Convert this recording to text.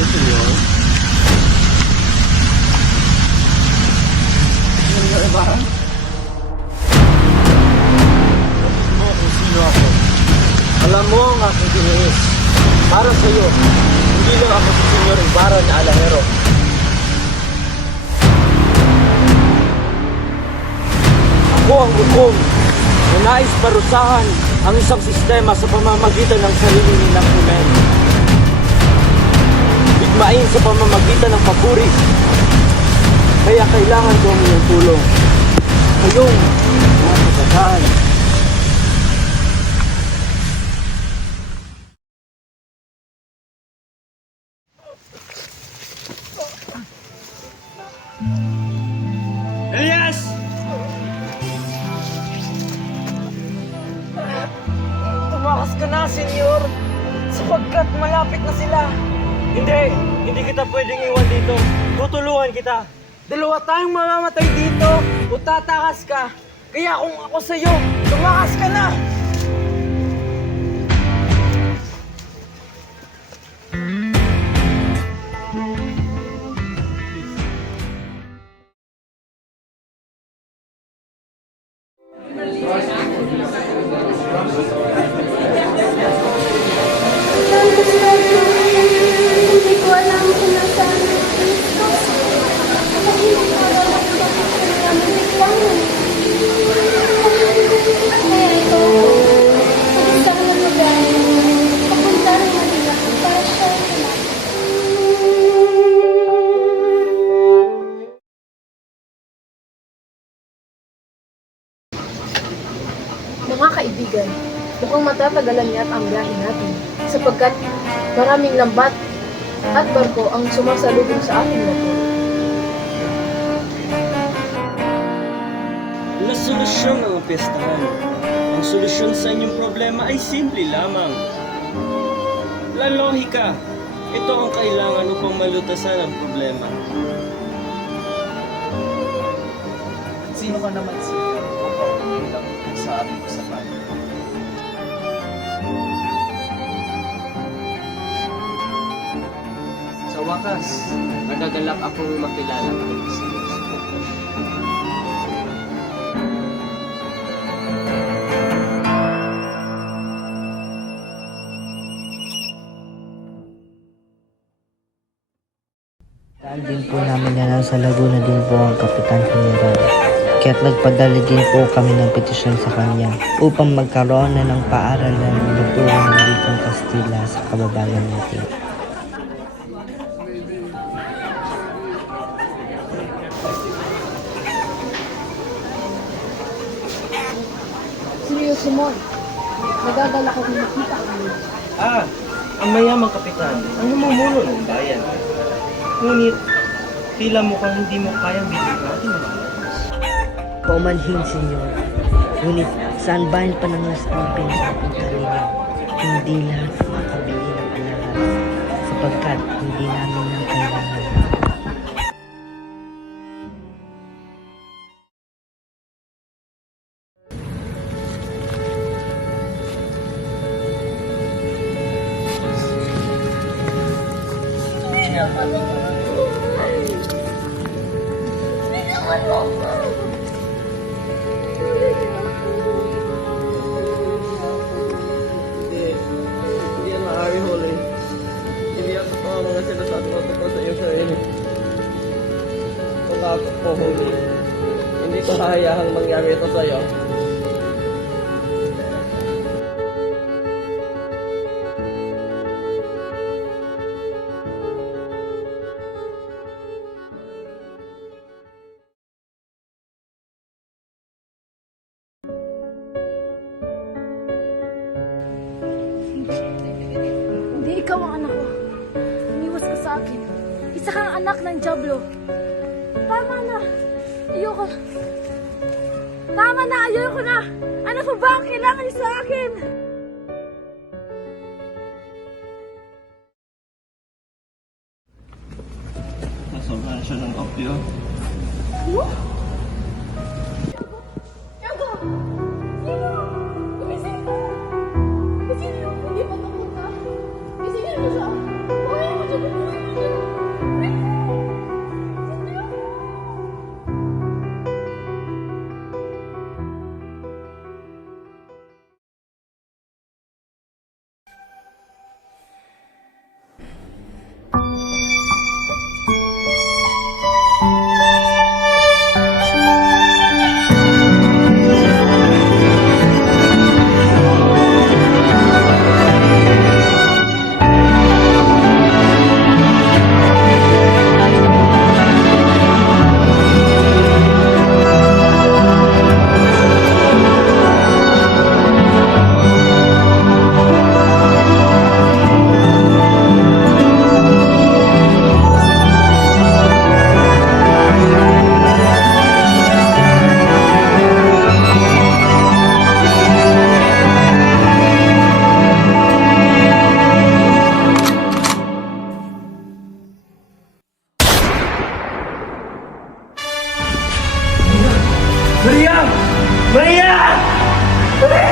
kayo, senyor? Senyor Ibarra? Alam mo kung sino ako. Alam mo ang aking tiniis. Para sa iyo, hindi lang ako si Senyor Ibarra na Alahero. Ako ang hukom na nais parusahan ang isang sistema sa pamamagitan ng sarili nilang krimen. Digmain sa pamamagitan ng papuri. Kaya kailangan ko ang iyong tulong. Kayong mga kabataan. Elias! Tumakas ka na, senyor. Sapagkat malapit na sila. Hindi kita pwedeng iwan dito. Tutulungan kita. Dalawa tayong mamamatay dito o tatakas ka. Kaya kung ako sa'yo, tumakas ka na! Hindi ko alam kung nasaan ang Kristo. Kasi kami biglang. Kaya ito, sa isang lugar, papunta ng Manila para siya hanap. Mga kaibigan, mukhang matatagalan niya ang biyahe natin sapagkat maraming lambat at barko ang sumasalubong sa ating motor. Wala solusyon ang pestahan. Ang solusyon sa inyong problema ay simple lamang. Lallohika. Ito ang kailangan upang malutasan ang problema. Sino ka naman siya upang bilang sa ating usapan? Sa wakas, nagagalak akong makilala ang Diyos. Dahil din po namin na nasa Laguna din po ang Kapitan General. Kaya't nagpadala din po kami ng petisyon sa kanya upang magkaroon na ng paaralan ng lutuan ng wikang Kastila sa kababayan natin. Seryoso mo, nagagalak akong makita kami. Ang mayamang kapitan, ang namumuno ng bayan. Ngunit, tila mukhang hindi mo kayang bibig natin ang Diyos. Paumanhin, senyor. Ngunit saan bayan pa nang nasa ang pinapunta ninyo? Hindi lahat makabili ng alahas sapagkat hindi namin lang kailangan. Hindi yan maaari, Holy. Hindi ako pa ang mga sinasabi mo tungkol sa iyong sarili. Kung ako po, Holy, hindi ko hahayahang mangyari ito sa'yo. Hindi ikaw ang anak ko. Umiwas ka sa akin. Isa kang anak ng Diablo. Tama na. Ayoko. Tama na, ayoko na. Ano pa ba ang kailangan niyo sa akin? Nasobrahan siya ng opyo. Ano? Tiago! Tiago! Gumising ka! Gumising ka! Hindi pa tapos na. Gisingin mo siya. Huwag mo siya. Maria! Maria! Maria!